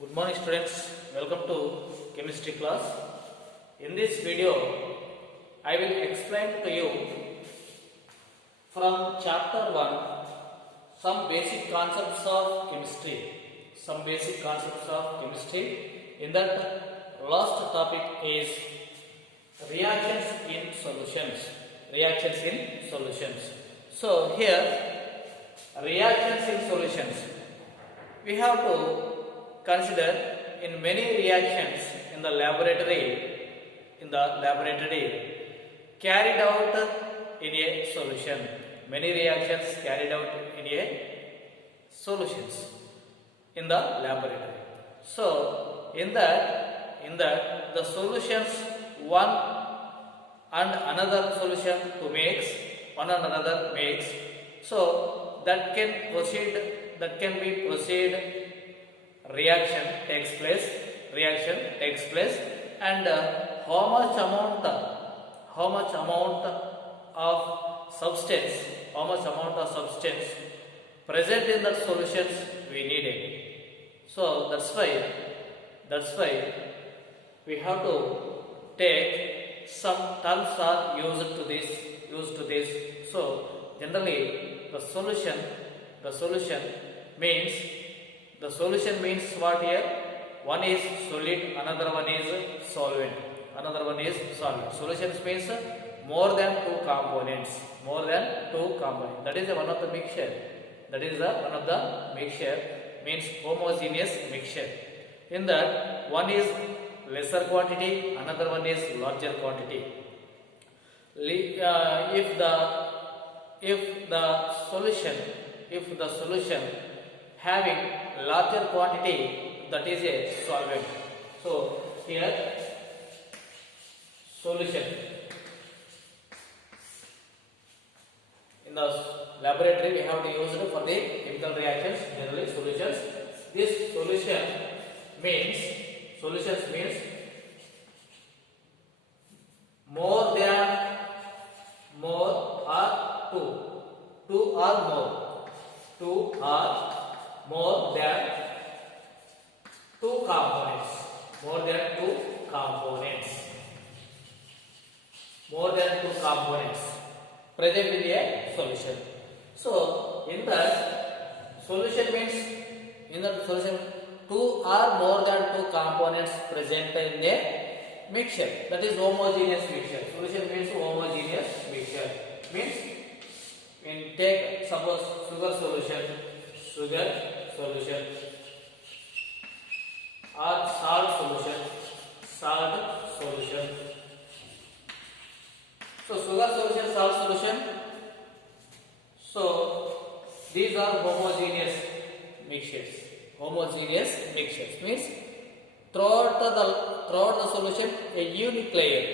Good morning students, welcome to chemistry class. In this video, I will explain to you from chapter 1 some basic concepts of chemistry. Some basic concepts of chemistry. In that last topic is reactions in solutions. Reactions in solutions. So here, reactions in solutions. We have to consider in many reactions in the laboratory carried out in a solution. Many reactions carried out in a solutions in the laboratory. So in that the solutions one and another solution to makes one and another makes, so that can be proceed. Reaction takes place, and how much amount of substance present in the solutions we needed. So that's why we have to take some terms are used to this. So generally the solution means what here? One is solid, another one is solvent. Solutions means more than two components. That is one of the mixture. Means homogeneous mixture. In that, one is lesser quantity, another one is larger quantity. If the solution having larger quantity, that is a solvent. So here solution in the laboratory we have to use it for the chemical reactions, generally solutions. This solutions means more or than two components. Present in a solution. So in that solution two or more than two components present in a mixture. That is homogeneous mixture. Solution means homogeneous mixture. Means when take suppose sugar solution or salt solution. So sugar solution, salt solution. So these are homogeneous mixtures. Means throughout the solution a unique layer.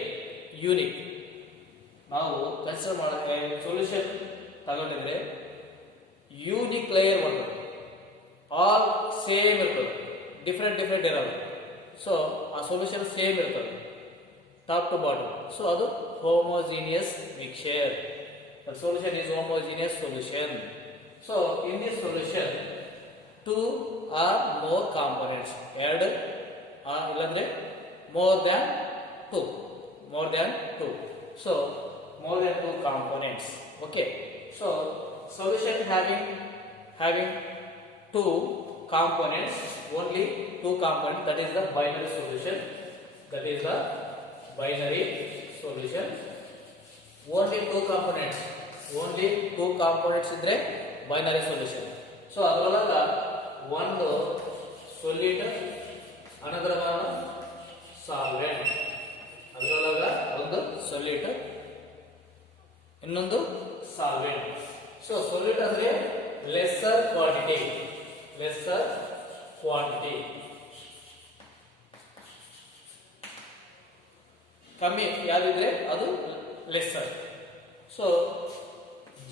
Now consider solution ತಗೊಂಡಿದ್ರೆ unique layer ಒಂದು all same ಇರ್ತದೆ, different ಇರೋದು. So ಆ solution same ಇರ್ತದೆ top to bottom. So ಅದು homogeneous mixture. The solution is homogeneous solution. So in this solution two or more components ಎರಡು ಇಲ್ಲಂದ್ರೆ more than two. So more than two components. Okay. So solution having two components, only two components, that is the binary solution. Only two components ಇದ್ರೆ binary solution. So ಅದರೊಳಗ ಒಂದು solid, another one solvent. ಇನ್ನೊಂದು solvent. So solid ಅಂದ್ರೆ lesser quantity. ಕಮ್ಮಿ ಯಾವ್ದಿದ್ರೆ ಅದು lesser. So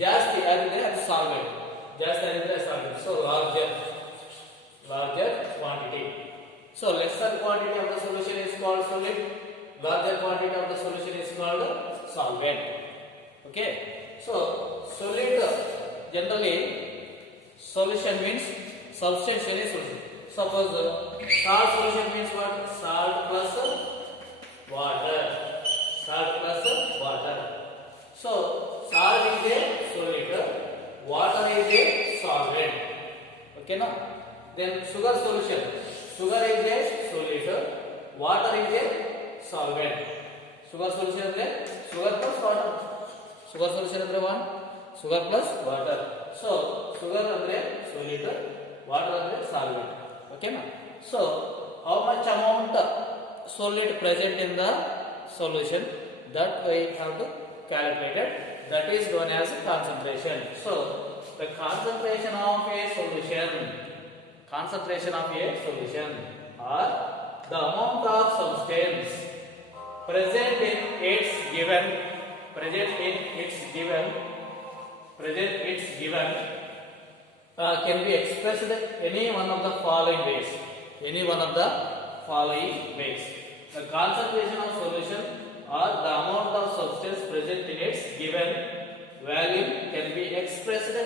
ಜಾಸ್ತಿ ಯಾವ್ದಿದ್ರೆ ಅದು solvent. So larger quantity. So lesser quantity of the solution is called solid. Larger quantity of the solution is called solvent. Okay. So solid generally solution means substance any solution. Suppose salt solution means what? Salt plus water. Salt plus water. So salt is a solid, water is a solvent. Okay, now then sugar solution. Sugar is a solid, water is a solvent. Sugar solution is sugar plus water. Sugar solution is one. Sugar plus water. So sugar is solid, water is solvent. Okay, now so how much amount solid present in the solution, that we have to calculate it. That is known as concentration. So the concentration of a solution or the amount of substance present in its given can be expressed any one of the following ways. The concentration of solution or the amount of substance present in its given value can be expressed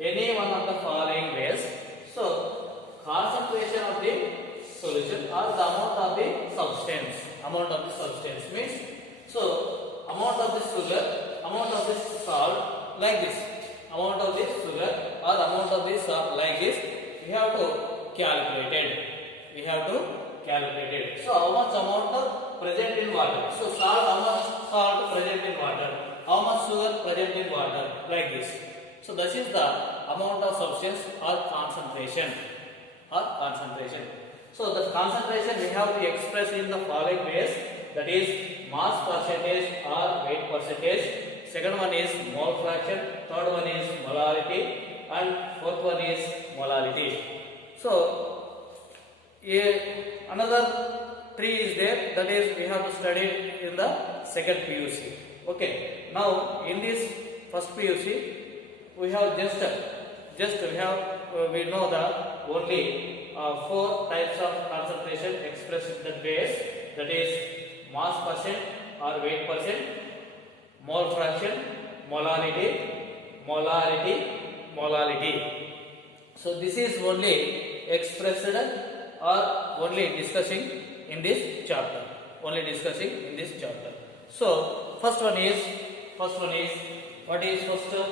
any one of the following ways. So concentration of the solution or the amount of the substance means, so amount of the sugar, amount of the salt, like this. Amount of this sugar or amount of this salt, like this, we have to calculate it. So how much amount of present in water? So salt, how much salt present in water? How much sugar present in water? Like this. So this is the amount of substance or concentration. So the concentration we have to express in the following ways. That is mass percentage or weight percentage. Second one is mole fraction. Third one is molarity, and fourth one is molarity. So another three is there. That is we have to study in the second PUC. Okay. Now in this first PUC we have we know that only four types of concentration expressed in that ways. That is mass percent or weight percent, mole fraction, molarity. So this is only expressed or only discussing in this chapter. So first one is what is first? The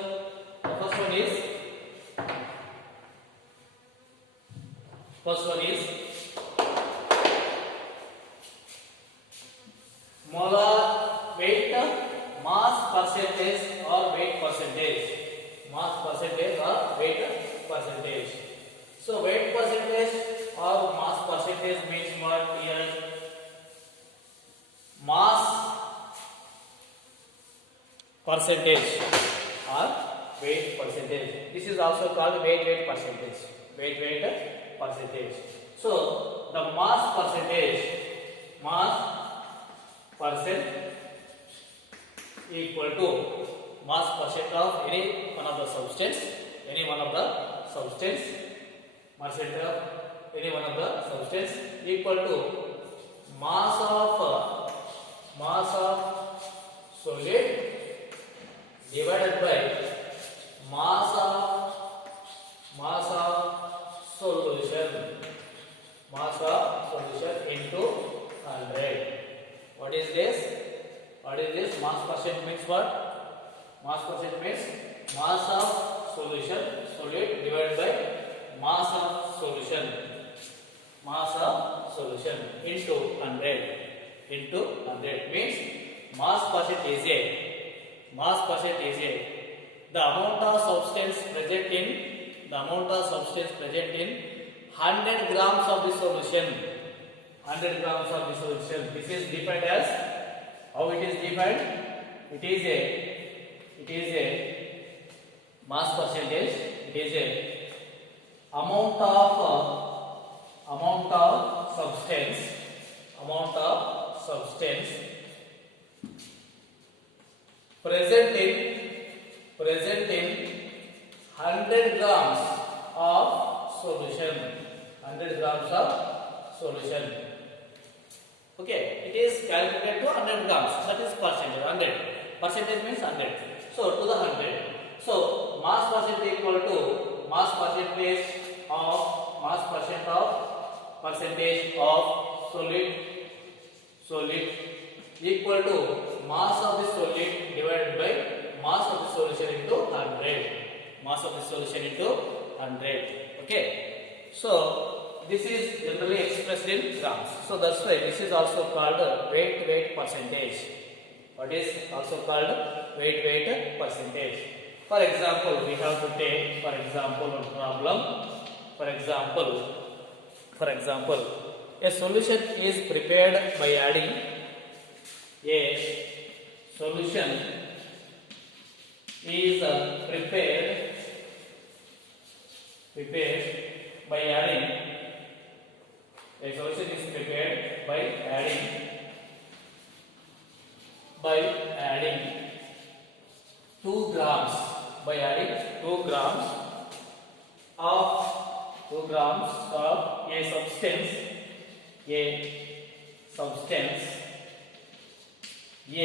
first one is molar weight, mass percentage or weight percentage. So weight percentage or mass percentage means what here? Mass percentage or weight percentage. This is also called weight percentage. So the mass percent equal to mass percent of any one of the substance, equal to mass of solid divided by mass of solution into 100. What is this? Mass percent means what? Mass percent means mass of solution, solid, divided by mass of solution into 100 means mass percent is the amount of substance present in 100 grams of the solution. This is defined as, how it is defined? It is a mass percentage. It is a amount of substance present in 100 grams of solution. Okay, it is calculated to 100 grams. That is percentage. 100 percentage means 100. So to the 100. So mass percent equal to mass percent of percentage of solid equal to mass of the solid divided by mass of the solution into 100. Mass of the solution into 100. Okay. So this is generally expressed in grams. So that's why this is also called weight percentage. What is also called weight percentage. For example, we have to take a problem. For example, a solution is prepared by adding a solution is prepared by adding a solution is prepared by adding 2 grams of a substance A,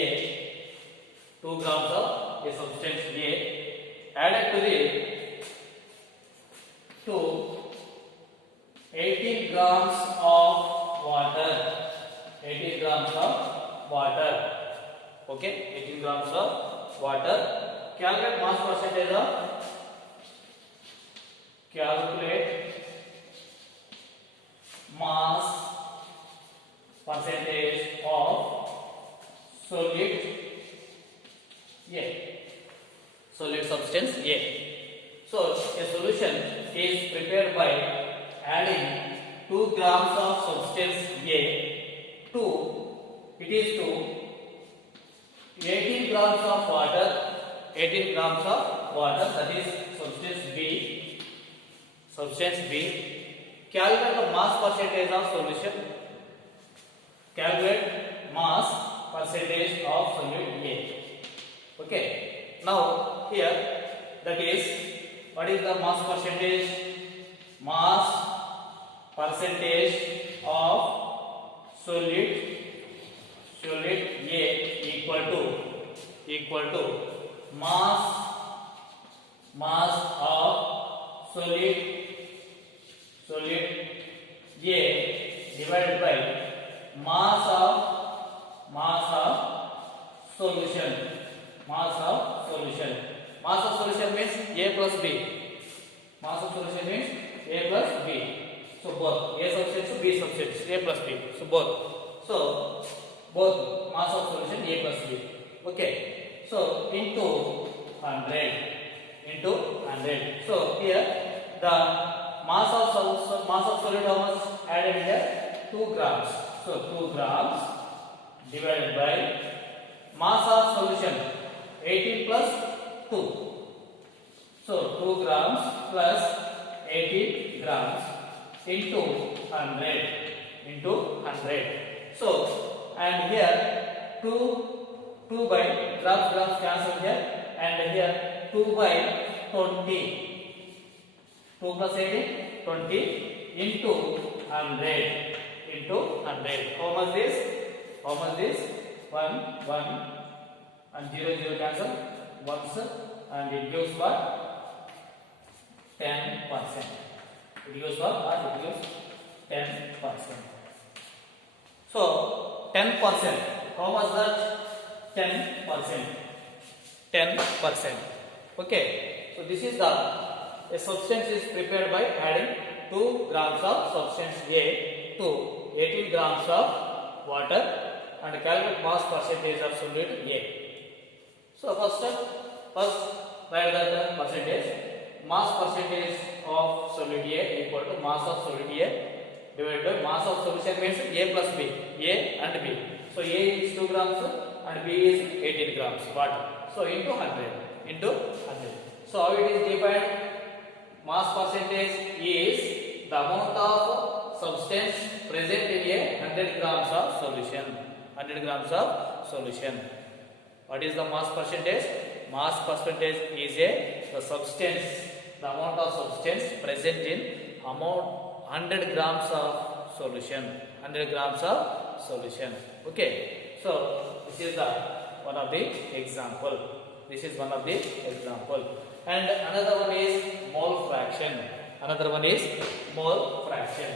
2 grams of a substance A added to 18 grams of water. 18 grams of water. Okay, 18 grams of water. Calculate mass percentage of solid substance A. So a solution is prepared by adding 2 grams of substance A to 18 grams of water. 18 grams of water, that is substance B. Calculate the mass percentage of solution. Calculate mass percentage of solute A. Okay. Now here, that is, what is the mass percentage? Mass percentage of solute A equal to mass of solute A divided by mass of solution. Mass of solution means A plus B. Mass of solution means A plus B. So both A substance, B substance, A plus B. So both mass of solution A plus B. Okay. So into 100. So here the mass of solid how much added here? 2 grams. So 2 grams divided by mass of solution 18 plus 2. So 2 grams plus 18 grams into 100. So and here 2 by grams cancel here, and here 2 by 20. 2 plus 18, 20 into 100. How much this? 1 and 0 cancel once, and it gives what? 10%. It gives what? It gives 10%. So 10%. How much that? 10%. Okay. So this is a substance is prepared by adding 2 grams of substance A to 18 grams of water, and calculate mass percentage of solute A. So first write the percentage. Mass percentage of solute A equal to mass of solute A divided by mass of solution means A plus B. A and B. So A is 2 grams and B is 18 grams water. So into 100. So how it is defined? Mass percentage is the amount of substance present in a 100 grams of solution. What is the mass percentage? Mass percentage is the amount of substance present in 100 grams of solution. Okay. So this is one of the example. And another one is mole fraction.